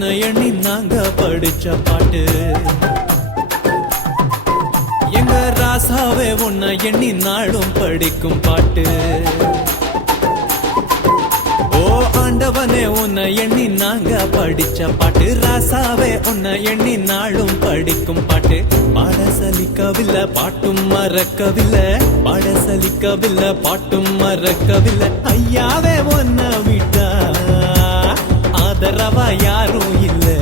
உன்னை எண்ணி நாங்க படிச்ச பாட்டு. எங்க ராசாவே உன்னை எண்ணி நாளும் படிக்கும் பாட்டு. ஓ ஆண்டவனே உன்னை எண்ணி நாங்க படிச்ச பாட்டு. ராசாவே உன்னை எண்ணி நாளும் படிக்கும் பாட்டு. பாட சலிக்கவில்லை பாட்டும் மறக்கவில்லை, பாட சலிக்கவில்லை பாட்டும் மறக்கவில்லை. ஐயாவே உன்னை விட்டா ஆதரவா யாரும் இல்லை.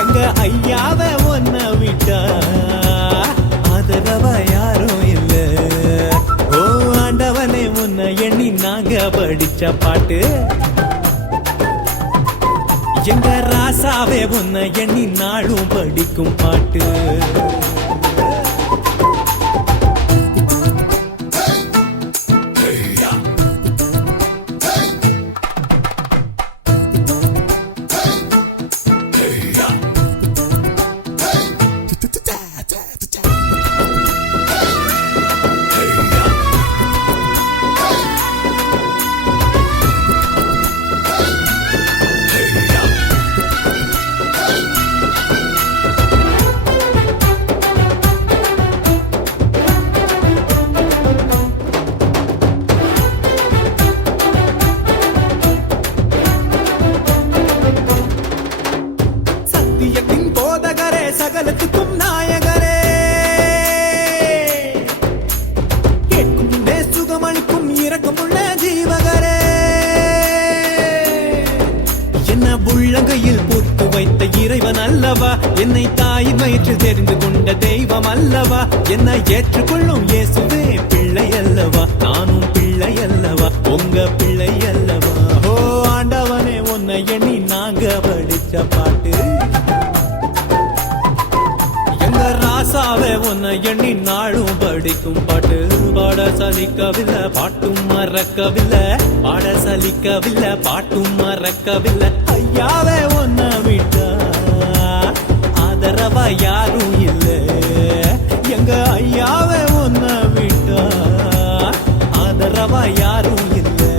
எங்க ஐயாவே உன்னை விட்டா ஆதரவா யாரும் இல்லை. ஓ ஆண்டவனே உன்னை எண்ணி நாங்க படிச்ச பாட்டு. எங்க ராசாவே உன்னை எண்ணி நாளும் படிக்கும் பாட்டு. சகலத்துக்கும் நாயகரே, கேட்கும் முன்னே சுகமளிக்கும் இரக்கமுள்ள ஜீவகரே. என்ன உள்ளங்கையில் பூத்து வைத்த இறைவன் அல்லவா, என்னை தாயின் வயிற்றில் தெரிந்து கொண்ட தெய்வம் அல்லவா. என்னை ஏற்றுக்கொள்ளும் இயேசுவே பிள்ளை அல்லவா, நானும் பிள்ளை அல்லவா, உங்க பிள்ளை அல்லவா. ஓ ஆண்டவனே உன்னை எண்ணி நாங்க படிச்ச பாட்டு. ராசாவே உன்னை எண்ணி நாளும் படிக்கும் பாட்டு. பாட சலிக்கவில்லை பாட்டும் மறக்கவில்லை, பாட சலிக்கவில்லை பாட்டும் மறக்கவில்லை. ஐயாவே உன்னை விட்டா ஆதரவா யாரும் இல்லை. எங்க ஐயாவே உன்னை விட்டா ஆதரவா யாரும் இல்லை.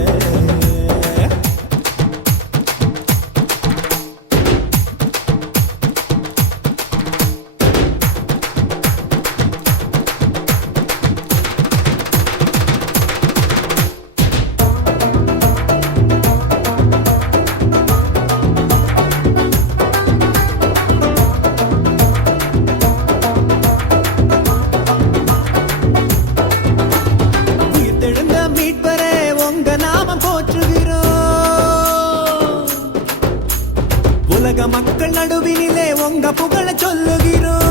உலக மக்கள் நடுவினிலே உங்க புகழ சொல்லுகிறோம்.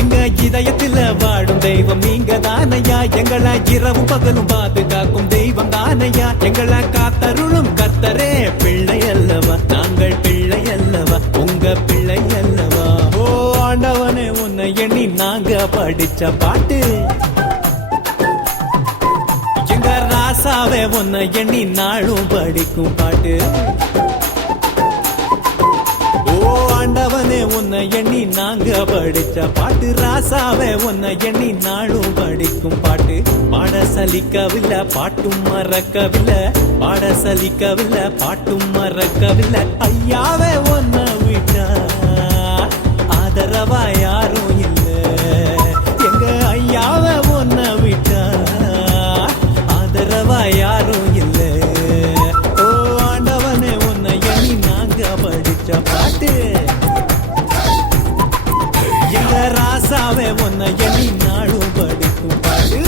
எங்க இதயத்தில் வாடும் தெய்வம் நீங்க தானையா. எங்களை இரவு பகலும் பாதுகாக்கும் தெய்வம் தானையா. எங்களை காத்தருளும் கர்த்தரே பிள்ளை அல்லவா, நாங்கள் பிள்ளை அல்லவா, உங்க பிள்ளை அல்லவா. ஓ ஆண்டவனே உன்னை எண்ணி நாங்க படிச்ச பாட்டு. எங்க ராசாவே உன்னை எண்ணி நாளும் படிக்கும் பாட்டு. ஓ ஆண்டவனே உன்னை எண்ணி நாங்க படிச்ச பாட்டு. ராசாவே உன்னை எண்ணி நாளும் படிக்கும் பாட்டு. பாட சலிக்கவில்லை பாட்டும் மறக்கவில்லை, பாட சலிக்கவில்லை பாட்டும் மறக்கவில்லை. ஐயாவே உன்னை விட்டா ஆதரவா யாரும் இல்லை. எங்க ஐயாவே உன்னை விட்டா ஆதரவா யாரும் இல்லை. ஓ ஆண்டவனே உன்னை எண்ணி நாங்க படிச்ச பாட்டு. எங்க ராசாவே உன்னை எண்ணி நாளும் படிக்கும் பாட்டு.